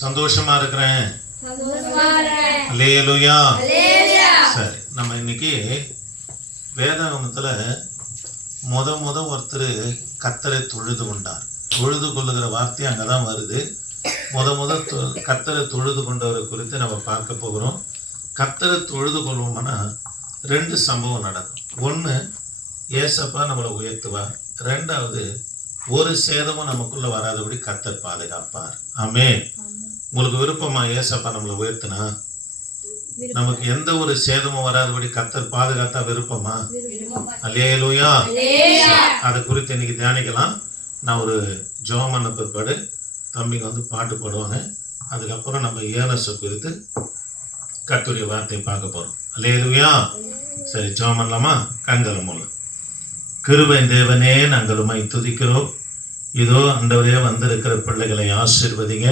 சந்தோஷமா இருக்கிறேன். அல்லேலூயா. சரி நம்ம இன்னைக்கு வேதாகமத்துல முத முத ஒருத்தர் கத்தரை தொழுது கொண்டார். தொழுது கொள்ளுகிற வார்த்தை அங்கதான் வருது. முத முத கத்தரை தொழுது கொண்டவரை குறித்து நம்ம பார்க்க போகிறோம். கத்தரை தொழுது கொள்வோம்னா ரெண்டு சம்பவம் நடக்கும். ஒன்று ஏசப்பா நம்மளை உயர்த்துவார். ரெண்டாவது ஒரு சேதமும் நமக்குள்ள வராதபடி கத்தர் பாதுகாப்பார். ஆமே உங்களுக்கு விருப்பமா ஏசப்பா நம்மளை உயர்த்தினா? நமக்கு எந்த ஒரு சேதமும் வராதபடி கத்தர் பாதுகாத்தா விருப்பமா? அல்லேலூயா. அதை குறித்து இன்னைக்கு தியானிக்கலாம். நான் ஒரு ஜோம் பண்ண பிற்பாடு தம்பிங்க வந்து பாட்டு பாடுவாங்க. அதுக்கப்புறம் நம்ம ஏனஸை குறித்து கத்துடைய வார்த்தையை பார்க்க போறோம். அல்லேலூயா. சரி ஜோம் பண்ணலாமா? கண்களை மூலம் கிருபை தேவனே நாங்கள் உம்மை துதிக்கிறோம். இதோ அண்டவரே வந்திருக்கிற பிள்ளைகளை ஆசீர்வதிங்க.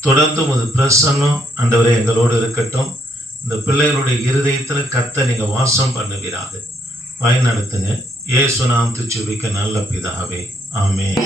தொடர்ந்து உமது பிரசன்னம் அண்டவரே எங்களோடு இருக்கட்டும். இந்த பிள்ளைகளுடைய இருதயத்தில் கத்த நீங்க வாசம் பண்ணுவீராக. பயன்படுத்துங்க நடத்துங்க. நாம் துச்சுபிக்க நல்ல பிதாவே. ஆமே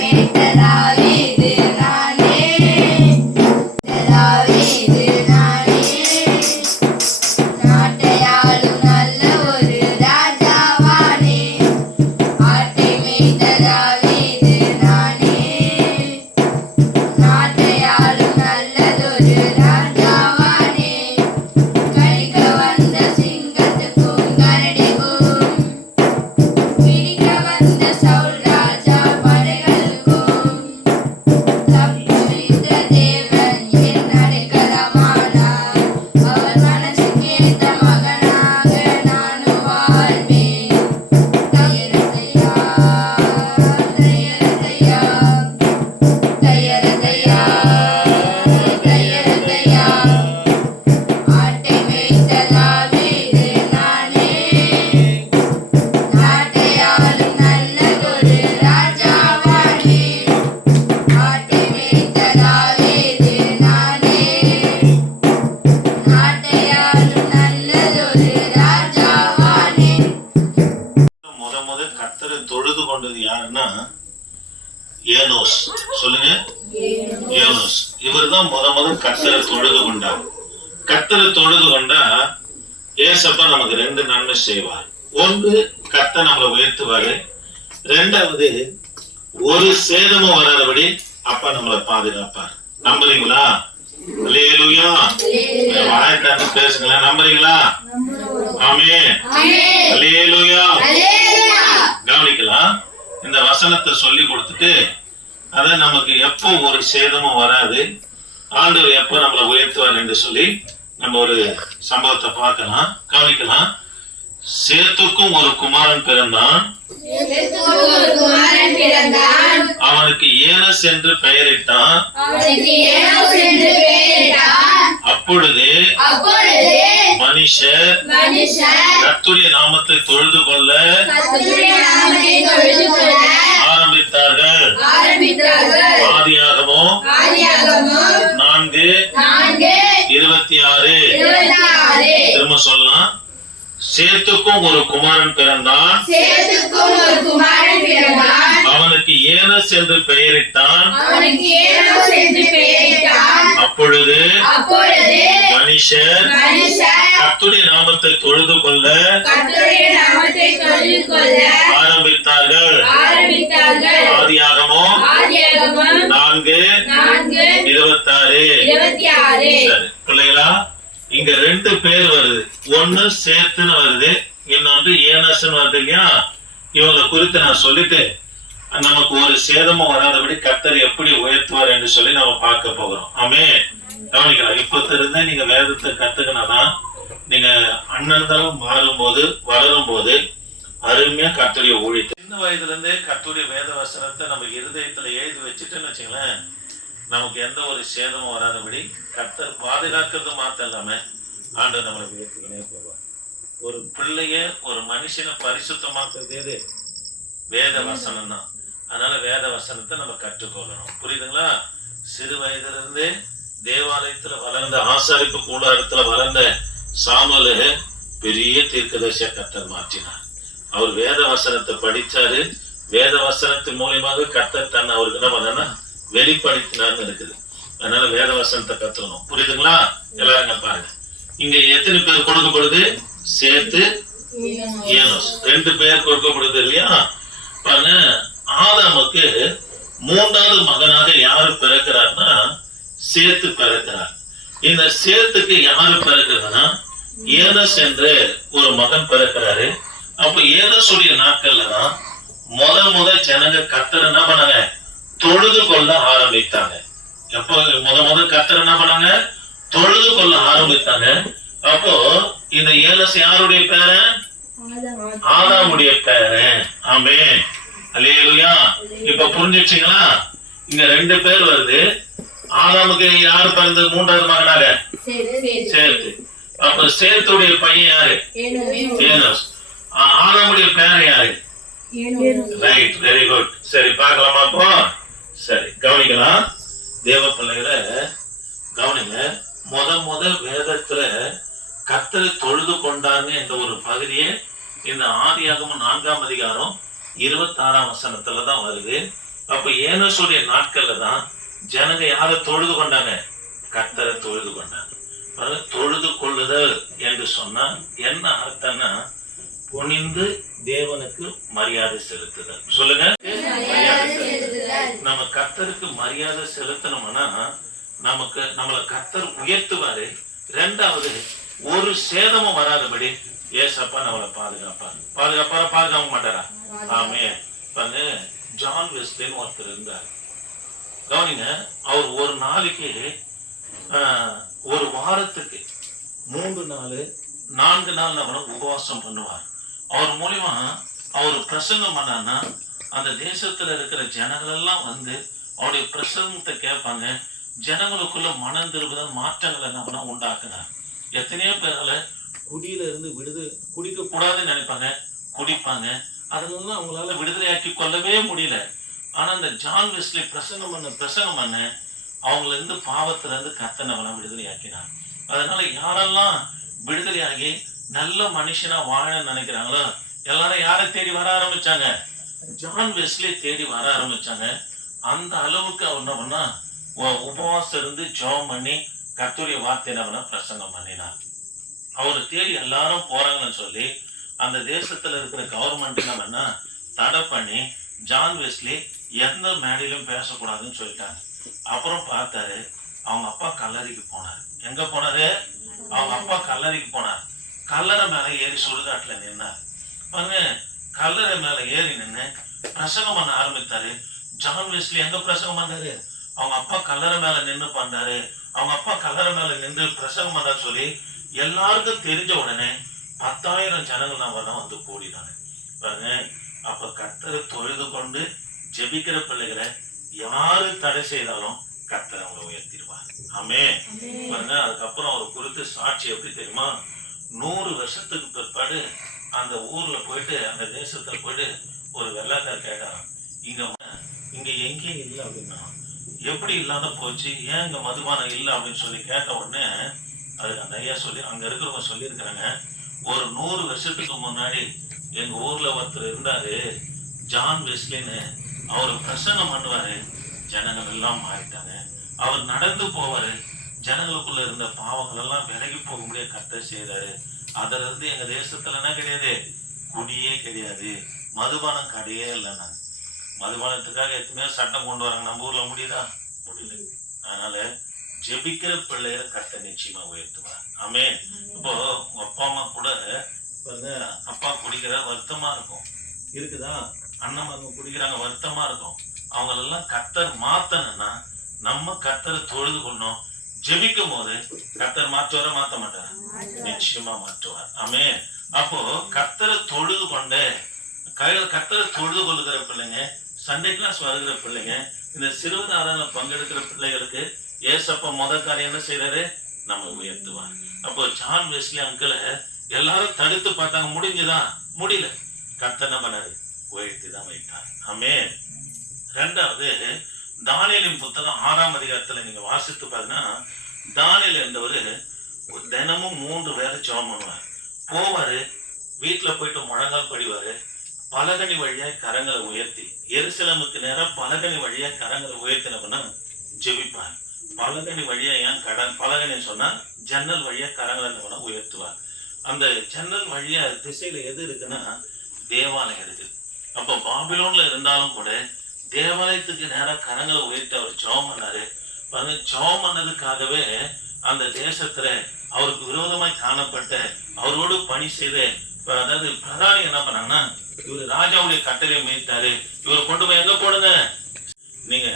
யாருன்னா ஏனோஸ் சொல்லுங்க. ஏனோஸ் இவர் தான் முத முத கத்தரை தொழுது கொண்டார். கத்தரை தொழுது கொண்டா ஏசப்பா நமக்கு ரெண்டு நன்மை செய்வார். ஒன்று கத்த நம்மளை உயர்த்துவாரு. ரெண்டாவது ஒரு சேதமும் வராதபடி அப்பா நம்மளை பாதுகாப்பார். நம்புறீங்களா? அல்லேலூயா வாய் திறந்து பேசுங்களேன். நம்புறீங்களா? ஆமே அல்லேலூயா கவனிக்கலாம். வசனத்தை சொல்லி கொடுத்துட்டு அதை நமக்கு எப்போ ஒரு சேதமும் வராது ஆண்டவர் எப்போ நம்மளை உயர்த்துவார் என்று சொல்லி நம்ம ஒரு சம்பவத்தை பார்க்கலாம் கவனிக்கலாம் சேத்துக்கும் ஒரு குமாரன் பிறந்தான். அவனுக்கு ஏனஸ் என்று பெயரிட்டான். அப்பொழுது மனுஷர் கர்த்தருடைய நாமத்தை தொழுது கொள்ள கர்த்தருடைய நாமத்தை தொழுது கொள்ள ஆரம்பித்தார்கள் ஆரம்பித்தார்கள். ஆதியாகமோ நான்கு. நான்கு. இருபத்தி ஆறு இருபத்தி ஆறு. திரும்ப சொல்லலாம். சேத்துக்கும் ஒரு குமாரன் பிறந்தான். சேத்துக்கும் ஒரு குமாரன் பிறந்தான். அவனுக்கு ஏனஸ் என்று பெயரிட்டான். அப்பொழுது மனுஷர் கர்த்தருடைய நாமத்தை தொழுது கொள்ள ஆரம்பித்தார்கள். ஆதியாகமோ நான்கு இருபத்தாறு. பிள்ளைகளா இங்க ரெண்டு பேர் வருது. ஒண்ணு சேத்துன்னு வருது இன்னொன்று ஏனஸ்ன்னு வருது இல்லையா? இவங்களை குறித்து நான் சொல்லிட்டு நமக்கு ஒரு சேதமும் வராதபடி கர்த்தர் எப்படி உயர்த்துவார் என்று சொல்லி நம்ம பார்க்க போகிறோம். ஆமே கவனிக்கலாம். இப்ப இருந்தே நீங்க வேதத்தை கத்துக்கினாதான் நீங்க அண்ணன்களும் மாறும்போது வளரும் போது அருமையா கத்துடைய ஊழியத்தை சின்ன வயதுல இருந்தே கத்துடைய வேத வசனத்தை நம்ம இருதயத்துல எழுதி வச்சுட்டேன்னு வச்சுங்களேன் நமக்கு எந்த ஒரு சேதமும் வராதபடி கர்த்தர் பாதுகாக்கிறது மாத்திரம் இல்லாம ஆண்டு நம்மளை உயர்த்திக்கினே போவார் ஒரு பிள்ளைய ஒரு மனுஷனை பரிசுத்தமாக்குறது எது? வேத வசனம் தான் அதனால வேத வசனத்தை நம்ம கற்றுக்கொள்ளணும். புரியுதுங்களா? சிறு வயதுல இருந்தே தேவாலயத்துல வளர்ந்த ஆசாரிப்பு கூடாரத்துல வளர்ந்த சாமுவேலு பெரிய தீர்க்கதரிசியா கர்த்தர் மாற்றினார். அவர் வேத வசனத்தை படிச்சாரு. வேத வசனத்தின் மூலியமாக கர்த்தர் தன்னை அவருக்கு என்ன பண்ணா வெளிப்படுத்தினார்னு இருக்குது. அதனால வேத வசனத்தை கத்துக்கணும். புரியுதுங்களா? எல்லாரும் பாருங்க. இங்க எத்தனை பேர் கொடுக்கப்படுது? சேர்த்து ரெண்டு பேர் கொடுக்கப்படுது இல்லையா? பாருங்க. ஆதாமுக்கு மூன்றாவது மகனாக யாரு பிறக்கிறார்னா சேத்து பிறக்கிறார். இந்த சேத்துக்கு யாரு பிறக்கிறதுனா ஏனஸ் என்ற ஒரு மகன் பிறக்கிறாரு. அப்ப ஏனஸுடைய நாட்கள்ல தான் முத முத ஜனங்க கத்தர் என்ன பண்ணாங்க? தொழுது கொள்ள ஆரம்பித்தாங்க. எப்போ முத முத கத்தர் என்ன பண்ணாங்க? தொழுது கொள்ள ஆரம்பித்தாங்க. அப்போ இந்த ஏனஸ் யாருடைய பேரன்? ஆதாமுடைய பேரன். ஆமே அல்லேலூயா இப்ப புரிஞ்சிடுச்சுங்களா? இங்க ரெண்டு பேர் வருது. ஆதாமுக்கு யாரு பிறந்தது மூன்றாவது மகனாக? சேர்த்து அப்ப சேர்த்துடைய பையன் யாரு? ஏனோஸ். ஆதாமுடைய பேர் யாரு? ரைட் வெரி குட் சரி பார்க்கலாமா அப்போ சரி கவனிக்கலாம். தேவ பிள்ளைகளை கவனிங்க. முத முத வேதத்துல கத்தரை தொழுது கொண்டாங்க என்ற ஒரு பகுதியே இந்த ஆதியாகமும் நான்காம் அதிகாரம் இருபத்தாறாம் வசனத்துல தான் வருது. அப்ப ஏனோசுடைய நாட்கள்ல தான் ஜனங்க யாரை தொழுது கொண்டாங்க? கத்தரை தொழுது கொண்டாங்க. தொழுது கொள்ளுதல் என்று சொன்னா என்ன அர்த்தம்னா குனிந்து தேவனுக்கு மரியாதை செலுத்துதல். சொல்லுங்க. நம்ம கத்தருக்கு மரியாதை செலுத்தணும்னா நமக்கு நம்மளை கத்தர் உயர்த்துவாரு. ரெண்டாவது ஒரு சேதமும் வராதபடி ஏசப்பா நம்மளை பாதுகாப்பாரு பாதுகாப்பாரா? பாதுகாக்க மாட்டாரா? ஆமே பாருங்க ஜான் வெஸ்டின் ஒருத்தர் இருந்தார். கவனிங்க அவர் ஒரு நாளைக்கு ஒரு வாரத்துக்கு மூன்று நாள் நான்கு நாள் நம்ம உபவாசம் பண்ணுவார். அவர் மூலியமா அவர் பிரசங்கம் பண்ணார்னா அந்த தேசத்துல இருக்கிற ஜனங்கள் எல்லாம் வந்து அவருடைய பிரசங்கத்தை கேட்பாங்க. ஜனங்களுக்குள்ள மனம் திரும்புதல் மாற்றங்கள் என்ன பண்ணா உண்டாக்குனார். எத்தனையோ பேரால குடியில இருந்து விடுது குடிக்க கூடாதுன்னு நினைப்பாங்க குடிப்பாங்க. அதனால அவங்களால விடுதலையாக்கி கொள்ளவே முடியல. ஆனா அந்த ஜான் வெஸ்லி பிரசங்கம் பண்ண பிரசங்கம் பண்ண அவங்கள இருந்து பாவத்துல இருந்து கத்தனவனை விடுதலையாக்கினார். அதனால யாரெல்லாம் விடுதலையாகி நல்ல மனுஷனா வாழ நினைக்கிறாங்களோ எல்லாரும் யாரை தேடி வர ஆரம்பிச்சாங்க? ஜான் வெஸ்லி தேடி வர ஆரம்பிச்சாங்க. அந்த அளவுக்கு அவர் என்ன பண்ணா உ- உபவாசம் இருந்து ஜெபம் பண்ணி கத்துரிய வார்த்தையில அவனை பிரசங்கம் பண்ணினார். அவரை தேடி எல்லாரும் போறாங்கன்னு சொல்லி அந்த தேசத்துல இருக்கிற கவர்மெண்ட் என்ன தடை பண்ணி ஜான் வெஸ்லி எந்த மேடையிலும் பேசக்கூடாதுன்னு சொல்லிட்டாங்க. அப்புறம் பார்த்தாரு அவங்க அப்பா கல்லறைக்கு போனார். எங்க போனாரு? அவங்க அப்பா கல்லறைக்கு போனார். கல்லறை மேல ஏறி சுடுகாட்டுல நின்னார். பாருங்க கல்லறை மேல ஏறி நின்னு பிரசங்கம் பண்ண ஆரம்பித்தாரு. ஜான் வெஸ்லி எங்க பிரசங்கம் பண்ணாரு? அவங்க அப்பா கல்லறை மேல நின்னு பண்ணாரு. அவங்க அப்பா கல்லறை மேல நின்று பிரசங்கம் பண்ண சொல்லி எல்லாருக்கும் தெரிஞ்ச உடனே பத்தாயிரம் ஜனங்கள் நம்ம தான் வந்து கூடினாங்க. பாருங்க அப்ப கத்தரை தொழுது கொண்டு ஜெபிக்கிற பிள்ளைகளை யாரு தடை செய்தாலும் கத்தரை அவங்களை உயர்த்திடுவார். ஆமே பாருங்க அதுக்கப்புறம் அவர் குறித்து சாட்சி எப்படி தெரியுமா? நூறு வருஷத்துக்கு பிற்பாடு அந்த ஊர்ல போயிட்டு அந்த தேசத்துல போயிட்டு ஒரு வெள்ளாக்கார் கேட்டாராம். இங்க இங்க எங்கேயும் இல்லை அப்படின்னா எப்படி இல்லாத போச்சு? ஏன் இங்க மதுபானம் இல்லை அப்படின்னு சொல்லி கேட்ட உடனே அது அந்த ஐயா சொல்லி அங்க இருக்கிறவங்க சொல்லியிருக்கிறாங்க ஒரு நூறு வருஷத்துக்கு முன்னாடி எங்க ஊர்ல ஒருத்தர் இருந்தாரு ஜான் வெஸ்லின்னு. அவர் பிரசங்கம் பண்ணுவாரு ஜனங்கள் எல்லாம் மாறிட்டாங்க. அவர் நடந்து போவாரு ஜனங்களுக்குள்ள இருந்த பாவங்கள் எல்லாம் விலகி போக முடிய கத்த செய்யறாரு அதுல இருந்து எங்க தேசத்துல என்ன கிடையாது? குடியே கிடையாது. மதுபானம் கடையே இல்லைன்னா மதுபானத்துக்காக எத்தனையோ சட்டம் கொண்டு வராங்க. நம்ம ஊர்ல முடியுதா? முடியல. அதனால ஜெபிக்கிற பிள்ளைகளை கத்த நிச்சயமா உயர்த்துவார். ஆமே இப்போ உங்க அப்பா அம்மா கூட அப்பா குடிக்கிற வருத்தமா இருக்கும். இருக்குதா? அண்ணன் மகன் குடிக்கிறாங்க வருத்தமா இருக்கும். அவங்களெல்லாம் கத்தர் மாத்தணும்னா நம்ம கத்தரை தொழுது கொள்ளணும் ஜெபிக்கும் போது கத்தர் மாற்றுவார மாத்த மாட்டார்? நிச்சயமா மாற்றுவார். ஆமே அப்போ கத்தரை தொழுது கொண்டு கையில கத்தரை தொழுது கொள்ளுகிற பிள்ளைங்க சண்டே கிளாஸ் வருகிற பிள்ளைங்க இந்த சிறுவர் பங்கெடுக்கிற பிள்ளைகளுக்கு ஏசப்ப முத காரியம் என்ன செய்யறாரு நம்ம உயர்த்துவார். அப்போ ஜான் வெஸ்லி அங்கிள எல்லாரும் தடுத்து பார்த்தாங்க. முடிஞ்சுதா? முடியல. கத்தனை பண்ணாரு? உயர்த்தி தான் வைத்தார். ஆமே ரெண்டாவது தானியலின் புத்தகம் ஆறாம் அதிகாரத்துல நீங்க வாசித்து பாருங்கன்னா தானியல் என்றவர் தினமும் மூன்று வேலை ஜெபம் பண்ணுவார். போவாரு வீட்டுல போயிட்டு முழங்கால் படிவாரு. பலகனி வழியா கரங்களை உயர்த்தி எருசலமுக்கு நேரா பலகனி வழியா கரங்களை உயர்த்தினவனா ஜெபிப்பார். பலகனி வழியா ஏன் கடன் பலகனி சொன்னா ஜன்னல் வழியா கரங்களை நம்ம உயர்த்துவார் அந்த ஜன்னல் வழியா திசையில எது இருக்குன்னா தேவாலயம் இருக்கு. அப்போ பாபிலோன்ல இருந்தாலும் கூட தேவாலயத்துக்கு நேரா கரங்களை உயர்த்தி அவர் ஜெபம் பண்ணாரு. பாருங்க ஜெபம் பண்ணதுக்காகவே அந்த தேசத்துல அவருக்கு விரோதமாய் காணப்பட்ட அவரோடு பணி செய்த அதாவது பிரதானி என்ன பண்ணாங்கன்னா இவர் ராஜாவுடைய கட்டளையை மீட்டாரு இவரை கொண்டு போய் எங்க போடுங்க? நீங்க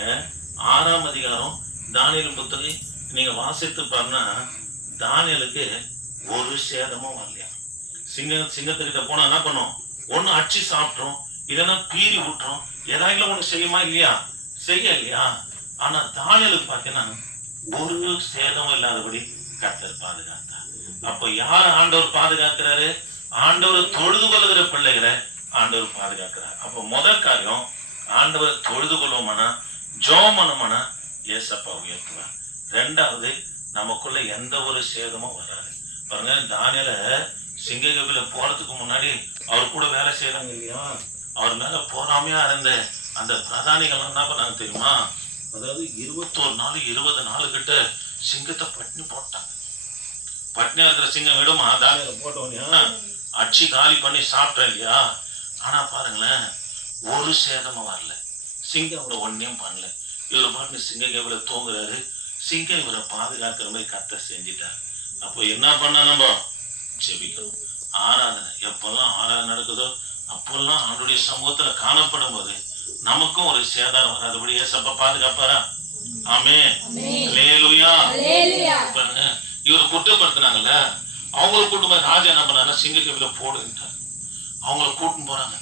ஆறாம் அதிகாரம் தானியல் புத்தகை நீங்க வாசித்து பாருன்னா தானியலுக்கு ஒரு சேதமும் வரலையா? சிங்க சிங்கத்துக்கிட்ட போனா என்ன பண்ணும்? ஒண்ணு அடிச்சு சாப்பிட்றோம் இல்லைன்னா பீறி விட்டுறோம் ஏதாவது ஒண்ணு செய்யுமா இல்லையா? செய்ய இல்லையா ஆனா தானியலுக்கு பாத்தீங்கன்னா ஒரு சேதமும் இல்லாதபடி கத்தர் பாதுகாத்தார். அப்ப யார் ஆண்டவர் பாதுகாக்கிறாரு? ஆண்டவர் தொழுது கொள்ளுகிற பிள்ளைகளை ஆண்டவர் பாதுகாக்கிறார். அப்ப முதல் காரியம் ஆண்டவர் தொழுது கொள்வோமானா ஜோமனமான ஏசப்பா உயர்த்துவார். ரெண்டாவது நமக்குள்ள எந்த ஒரு சேதமும் வராது. பாருங்க தானியல சிங்ககபில போறதுக்கு முன்னாடி அவர் கூட வேலை செய்யறாங்க இல்லையா? அவர் மேல போறாமையா இருந்த அந்த பிரதானிகள் என்ன பண்ணாங்க தெரியுமா? அதாவது இருபத்தோரு நாள் இருபது நாள் கிட்ட சிங்கத்தை பட்டினி போட்டாங்க. பட்னியா இருக்கிற சிங்கம் விடுமா? தானியல போட்டவனியா அடிச்சு காலி பண்ணி சாப்பிட்டேன் இல்லையா? ஆனா பாருங்களேன் ஒரு சேதமும் வரல. சிங்கம் ஒன்னையும் பண்ணல. இவர் பாட்டு சிங்க கேபில தூங்குறாரு. சிங்கம் இவரை பாதுகாக்கிற மாதிரி கத்த செஞ்சிட்டார். அப்போ என்ன பண்ண நம்ம? ஜெபிக்கணும். ஆராதனை. எப்பெல்லாம் ஆராதனை நடக்குதோ அப்பெல்லாம் அவனுடைய சமூகத்துல காணப்படும் போது நமக்கும் ஒரு சேதாரம் வராதபடி ஏசப்பா பாதுகாப்பாரா? ஆமே லேலுயா. பாருங்க. இவர் குற்றப்படுத்தினாங்கல்ல? அவங்கள கூட்டு போய் ராஜா என்ன பண்ணாரு சிங்க கேபில போடுன்ட்டார். அவங்கள கூட்டின்னு போறாங்க.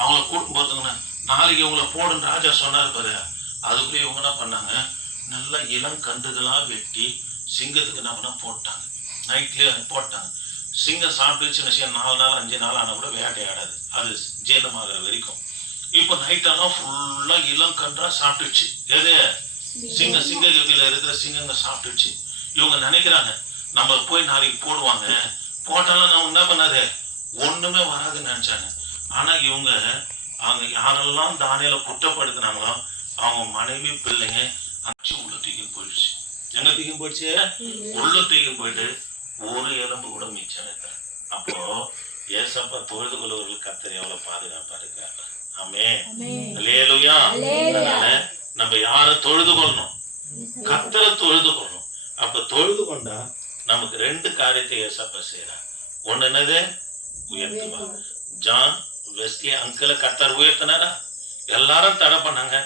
அவங்கள கூட்டின்னு போறதுங்கன்னா நாளைக்கு இவங்கள போடுன்னு ராஜா சொன்னார் பாரு. அதுக்குள்ளே இவங்க என்ன பண்ணாங்க? நல்லா இளம் கன்றுகளாக வெட்டி சிங்கத்துக்கு என்ன பண்ண போட்டாங்க. நைட்லயே போட்டாங்க. சிங்கம் சாப்பிட்டுச்சு விஷயம் நாலு நாள் அஞ்சு நாள் ஆனா கூட வேட்டையாடாது அது ஜீரணமாகிற வரைக்கும். இப்போ நைட்டெல்லாம் ஃபுல்லா இளம் கன்றா சாப்பிட்டுச்சு. எது? சிங்க சிங்க கவியில் இருக்கிற சிங்கங்க சாப்பிட்டுச்சு. இவங்க நினைக்கிறாங்க நம்ம போய் நாளைக்கு போடுவாங்க. போட்டாலும் நம்ம என்ன பண்ணாது? ஒண்ணுமே வராதுன்னு நினைச்சாங்க. ஆனா இவங்க அவங்க யாரெல்லாம் தானியில குற்றப்படுத்தினாங்களோ அவங்க மனைவி பிள்ளைங்க அச்சு உள்ள தூக்கி போயிடுச்சு. எங்க தூக்கி போயிடுச்சு? உள்ள தூக்கி போயிட்டு ஒரு எலும்பு கூட மிச்சம் இல்லை. அப்போ ஏசப்பா தொழுது கொள்வர்கள் கத்தர் எவ்வளவு பாதுகாப்பா இருக்காரு. ஆமே லேலுயா அதனால நம்ம யார தொழுது கொள்ளணும்? கத்தரை தொழுது கொள்ளணும். அப்ப தொழுது கொண்டா நமக்கு ரெண்டு காரியத்தை ஏசப்பா செய்யறார் ஒண்ணு என்னது? உயர்த்துவா ஜான் வெஸ்லி அங்கிள கத்தர் உயர்த்தினாரா? எல்லாரும் தடை பண்ணாங்க.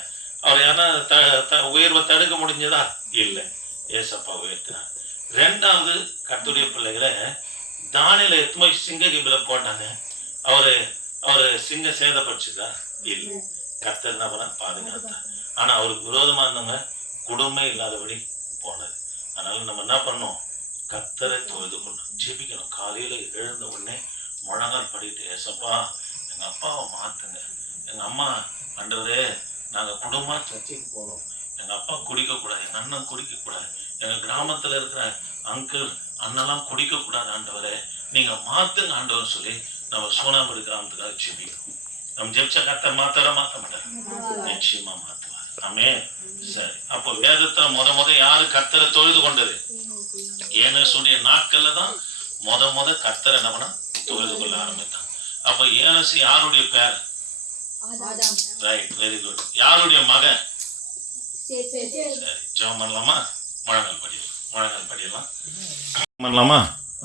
அவர் யாரா த- த- உயர்வை தடுக்க முடிஞ்சதா? இல்லை. ஏசப்பா உயர்த்தினார். ரெண்டாவது கத்துடைய பிள்ளைகளை தானியில எத்துமை சிங்க கிபில போட்டாங்க. அவரு அவரு சிங்க சேதப்படுச்சுதா இல்லை. கத்தர் என்ன பண்ண பாதுகாத்தார். ஆனா அவருக்கு விரோதமா இருந்தவங்க குடும்பமே இல்லாதபடி போனது. அதனால நம்ம என்ன பண்ணோம் கத்தரை தொழுது கொள்ளணும். ஜெபிக்கணும். காலையில எழுந்த உடனே முழங்கால் படிட்டு ஏசப்பா எங்க அப்பாவை மாத்துங்க. எங்க அம்மா பண்றதே நாங்க குடும்பமா சர்ச்சைக்கு போனோம் எங்க அப்பா குடிக்க கூடாது எங்க அண்ணன் குடிக்க கூடாது எங்க கிராமத்துல இருக்கிற அங்கிள் அண்ணெல்லாம் குடிக்க கூடாது ஆண்டவரே. நீங்க மாத்துங்க ஆண்டவர் சொல்லி நம்ம சோனாபடி கிராமத்துக்காக ஜெபிக்கணும் நம்ம ஜெபிச்ச கர்த்தர் மாத்தார மாத்த மாட்டார். நிச்சயமா மாத்துவார். ஆமே சரி அப்போ வேதத்துல முத முத யாரு கர்த்தரை தொழுது கொண்டது? ஏனசுடைய நாட்கள்ல தான் முத முத கர்த்தரை என்ன பண்ண தொழுது கொள்ள ஆரம்பித்தாங்க அப்ப ஏனசு யாருடைய பேர்? ரைட் வெரி குட் யாருடைய மகன்? சரி ஜெபம் பண்ணலாமா? முழங்கால் படிடலாம் முழங்கால் படிடலாம் பண்ணலாமா?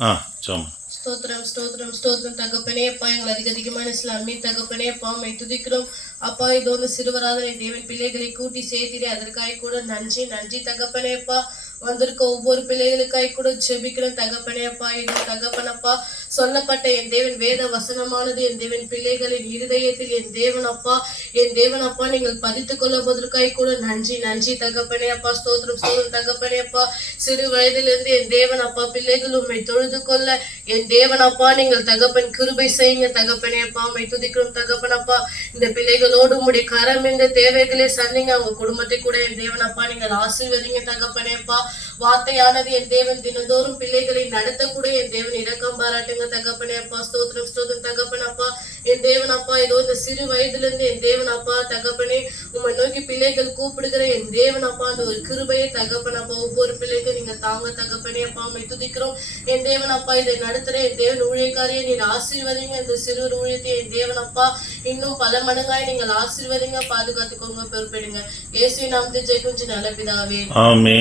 ஆ ஜெபம். ஸ்தோத்திரம் ஸ்தோத்திரம் ஸ்தோத்திரம். தகப்பனே அப்பா எங்கள் அதிக அதிகமான இஸ்லாமி தகப்பனே அப்பா மை துதிக்கிறோம். அப்பா இது வந்து சிறுவராதனை தேவன் பிள்ளைகளை கூட்டி சேர்த்திரே அதற்காக கூட நன்றி நன்றி தகப்பனே அப்பா. வந்திருக்க ஒவ்வொரு பிள்ளைகளுக்காய் கூட. ஜெபிக்கிற தகப்பனே அப்பா இதோ தகப்பனப்பா சொல்லப்பட்ட என் தேவன் வேத வசனமானது என் தேவன் பிள்ளைகளின் இருதயத்தில் என் தேவன் அப்பா. என் தேவன் அப்பா நீங்கள் பதித்துக் கொள்ளுவதற்காய் கூட. நன்றி நன்றி தகப்பனே அப்பா. ஸ்தோத்திரம் ஸ்தோத்திரம் தகப்பனே அப்பா. சிறு வயதிலிருந்து என் தேவன் அப்பா பிள்ளைகள் உண்மை தொழுது கொள்ள என் தேவன் அப்பா நீங்கள் தகப்பன் கிருபை செய்யுங்க. தகப்பனே அப்பா உம்மை துதிக்கிறோம். தகப்பனப்பா இந்த பிள்ளைகளோடு உங்களுடைய கரம் இந்த தேவைகளை சந்திங்க. அவங்க குடும்பத்தை கூட என் தேவன் அப்பா நீங்கள் ஆசீர்வதிங்க. தகப்பனே அப்பா வார்த்தையானது என் தேவன் தினந்தோறும் பிள்ளைகளை நடத்தக்கூட என் தேவன் இரக்கம் பாராட்டுங்க. தகப்பனேப்பா ஸ்தோத்திரம் ஸ்தோத்திரம். தகப்பன் அப்பா என் தேவன் அப்பா இதோ இந்த சிறு வயதுல இருந்து என் தேவன் அப்பா தகப்பனே உம்மை நோக்கி பிள்ளைகள் கூப்பிடுகிற என் தேவன் அப்பா அந்த ஒரு கிருபையை தகப்பன் அப்பா ஒவ்வொரு பிள்ளைக்கும் நீங்க தாங்க. தகப்பனே அப்பா உம்மை துதிக்கிறோம். என் தேவன் அப்பா இதை நடத்துற என் தேவன் ஊழியக்காரியை நீர் ஆசீர்வதிங்க. இந்த சிறுவர் ஊழியத்தை என் தேவன் அப்பா இன்னும் பல மடங்காய் நீங்கள் ஆசீர்வதிங்க பாதுகாத்துக்கோங்க பொறுப்பெடுங்க. இயேசு நாமத்தை ஜெயிக்கும் நல்ல பிதாவே. ஆமே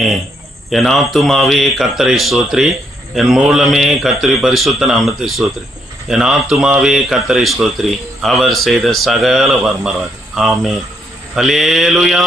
என் ஆத்துமாவே கத்தரை சோத்ரி என் மூலமே கத்திரி பரிசுத்த நாமத்தை சோத்ரி என் ஆத்துமாவே கத்தரை ஸ்தோத்ரி. அவர் செய்த சகல வர்மராது. ஆமே அலேலுயா